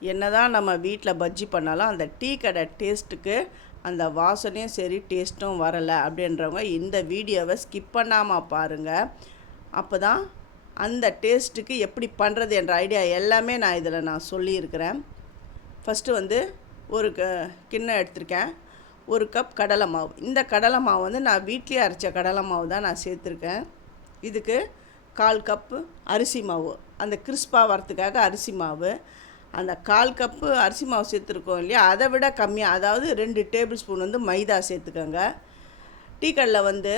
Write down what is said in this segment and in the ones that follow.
என்னதான் நம்ம வீட்டில் பஜ்ஜி பண்ணாலும் அந்த டீ கடை டேஸ்ட்டுக்கு அந்த வாசனையும் சரி டேஸ்ட்டும் வரலை அப்படின்றவங்க இந்த வீடியோவை ஸ்கிப் பண்ணாமல் பாருங்கள். அப்போ தான் அந்த டேஸ்ட்டுக்கு எப்படி பண்ணுறது என்ற ஐடியா எல்லாமே நான் சொல்லியிருக்கிறேன். ஃபஸ்ட்டு வந்து ஒரு கிண்ணம் எடுத்திருக்கேன். 1 கப் கடலை மாவு. இந்த கடலை மாவு வந்து நான் வீட்லேயே அரைச்ச கடலை மாவு தான் நான் சேர்த்துருக்கேன். இதுக்கு 1/4 கப்பு அரிசி மாவு, அந்த கிறிஸ்பாக வரத்துக்காக அரிசி மாவு. அந்த 1/4 கப்பு அரிசி மாவு சேர்த்துருக்கோம் இல்லையா, அதை விட கம்மியாக, அதாவது 2 டேபிள் ஸ்பூன் வந்து மைதா சேர்த்துக்கோங்க. டீக்கடையில் வந்து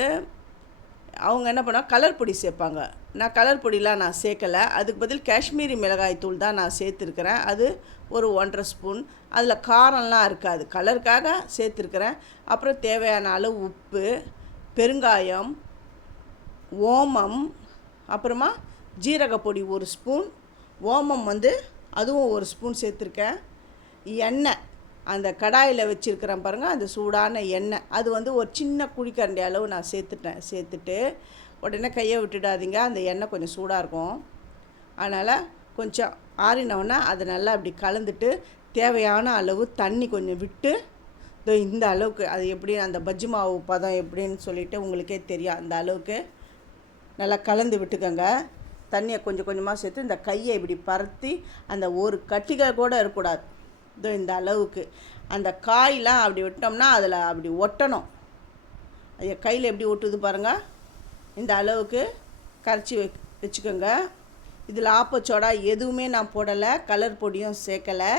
அவங்க என்ன பண்ணால் கலர் பொடி சேர்ப்பாங்க. நான் கலர் பொடிலாம் நான் சேர்க்கலை. அதுக்கு பதில் காஷ்மீரி மிளகாய் தூள் தான் நான் சேர்த்துருக்கிறேன். அது ஒரு 1.5 ஸ்பூன். அதில் காரம்லாம் இருக்காது, கலருக்காக சேர்த்துருக்கிறேன். அப்புறம் தேவையான அளவு உப்பு, பெருங்காயம், ஓமம், அப்புறமா ஜீரகப்பொடி 1 ஸ்பூன், ஓமம் வந்து அதுவும் 1 ஸ்பூன் சேர்த்துருக்கேன். எண்ணெய், அந்த கடாயில் வச்சுருக்கிறேன் பாருங்கள், அந்த சூடான எண்ணெய், அது வந்து ஒரு சின்ன குழிக்கரண்டி அளவு நான் சேர்த்துட்டு உடனே கையை விட்டுடாதீங்க, அந்த எண்ணெய் கொஞ்சம் சூடாக இருக்கும். அதனால் கொஞ்சம் ஆறினோன்னா அதை நல்லா அப்படி கலந்துட்டு தேவையான அளவு தண்ணி கொஞ்சம் விட்டு, இந்த அளவுக்கு, அது எப்படி அந்த பஜ்ஜி மாவு பதம் எப்படின்னு சொல்லிவிட்டு உங்களுக்கே தெரியும். அந்த அளவுக்கு நல்லா கலந்து விட்டுக்கோங்க. தண்ணியை கொஞ்சம் கொஞ்சமாக சேர்த்து இந்த கையை இப்படி பரத்தி அந்த ஒரு கட்டிகள் கூட இருக்கக்கூடாது. இந்த அளவுக்கு அந்த காயெலாம் அப்படி விட்டோம்னா அதில் அப்படி ஒட்டணும். கையில் எப்படி ஒட்டுது பாருங்கள். இந்த அளவுக்கு கரைச்சி வச்சுக்கோங்க. இதில் ஆப்பச்சோடா எதுவுமே நான் போடலை, கலர் பொடியும் சேர்க்கலை.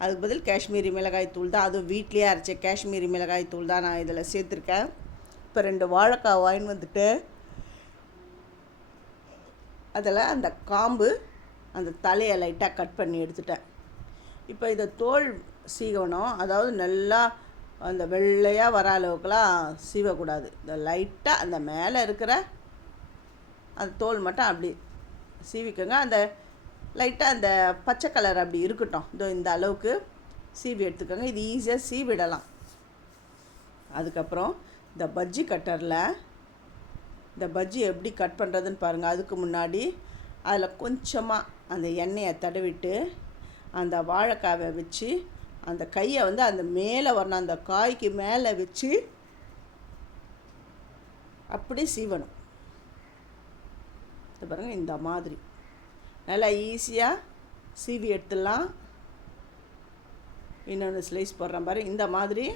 அதுக்கு பதில் காஷ்மீரி மிளகாய் தூள் தான், அதுவும் வீட்லேயே அரைச்ச காஷ்மீரி மிளகாய் தூள் தான் நான் இதில் சேர்த்துருக்கேன். இப்போ 2 வாழைக்காய் வாங்கின்னு வந்துட்டு அதில் அந்த காம்பு, அந்த தலையை லைட்டாக கட் பண்ணி எடுத்துட்டேன். இப்போ இதை தோல் சீவணும். அதாவது நல்லா அந்த வெள்ளையாக வர அளவுக்குலாம் சீவக்கூடாது. இந்த லைட்டாக அந்த மேலே இருக்கிற அந்த தோல் மட்டும் அப்படி சீவிக்கோங்க. அந்த லைட்டாக அந்த பச்சை கலர் அப்படி இருக்கட்டும். இந்த அளவுக்கு சீவி எடுத்துக்கோங்க. இது ஈஸியாக சீவிடலாம். அதுக்கப்புறம் இந்த பஜ்ஜி கட்டரில் இந்த பஜ்ஜி எப்படி கட் பண்ணுறதுன்னு பாருங்கள். அதுக்கு முன்னாடி அதில் கொஞ்சமாக அந்த எண்ணெயை தடவிட்டு அந்த வாழைக்காவை வச்சு அந்த கையை வந்து அந்த மேலே வரணும், அந்த காய்க்கு மேலே வச்சு அப்படி சீவணும். இது பாருங்கள், இந்த மாதிரி நல்லா ஈஸியாக சீவி எடுத்துடலாம். இன்னொன்று ஸ்லைஸ் போடுறேன் பாரு. இந்த மாதிரி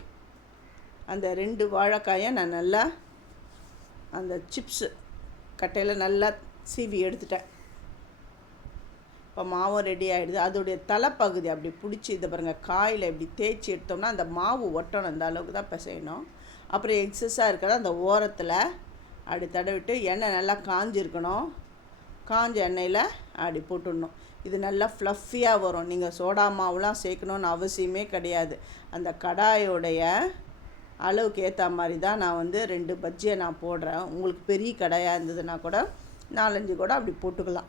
அந்த 2 வாழைக்காயை நான் நல்லா அந்த சிப்ஸு கட்டையில் நல்லா சீவி எடுத்துட்டேன். இப்போ மாவும் ரெடி ஆகிடுது. அதோடைய தலைப்பகுதி அப்படி பிடிச்சி இதை பாருங்கள், காயில் இப்படி தேய்ச்சி எடுத்தோம்னா அந்த மாவு ஒட்டணும். இந்த அளவுக்கு தான் பிசையணும். அப்புறம் எக்ஸஸாக இருக்கிற அந்த ஓரத்தில் அப்படி தடவிட்டு எண்ணெய் நல்லா காஞ்சிருக்கணும். காஞ்ச எண்ணெயில் அப்படி போட்டுடணும். இது நல்லா ஃப்ளஃபியாக வரும். நீங்கள் சோடா மாவுலாம் சேர்க்கணுன்னு அவசியமே கிடையாது. அந்த கடாயோடைய அளவுக்கு ஏற்ற மாதிரி தான் நான் வந்து 2 பஜ்ஜியை நான் போடுறேன். உங்களுக்கு பெரிய கடாயாக இருந்ததுன்னா கூட 4-5 கூட அப்படி போட்டுக்கலாம்.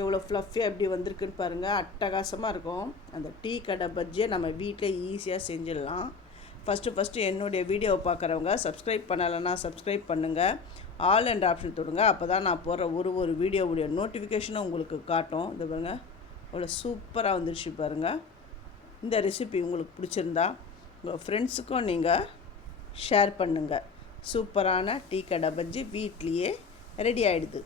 எவ்வளோ ஃப்ளஃபியாக எப்படி வந்திருக்குன்னு பாருங்கள், அட்டகாசமாக இருக்கும். அந்த டீ கடை பஜ்ஜியை நம்ம வீட்டில் ஈஸியாக செஞ்சிடலாம். ஃபஸ்ட்டு என்னுடைய வீடியோவை பார்க்குறவங்க சப்ஸ்கிரைப் பண்ணலைன்னா சப்ஸ்கிரைப் பண்ணுங்கள். ஆல் என்ற ஆப்ஷன் தொடுங்க. அப்போ தான் நான் போடுற ஒரு வீடியோவுடைய நோட்டிஃபிகேஷனும் உங்களுக்கு காட்டும். இது பாருங்கள், அவ்வளோ சூப்பராக வந்துருச்சு பாருங்கள். இந்த ரெசிபி உங்களுக்கு பிடிச்சிருந்தா உங்கள் ஃப்ரெண்ட்ஸுக்கும் நீங்கள் ஷேர் பண்ணுங்கள். சூப்பரான டீ கடை பஜ்ஜி வீட்லேயே ரெடி ஆகிடுது.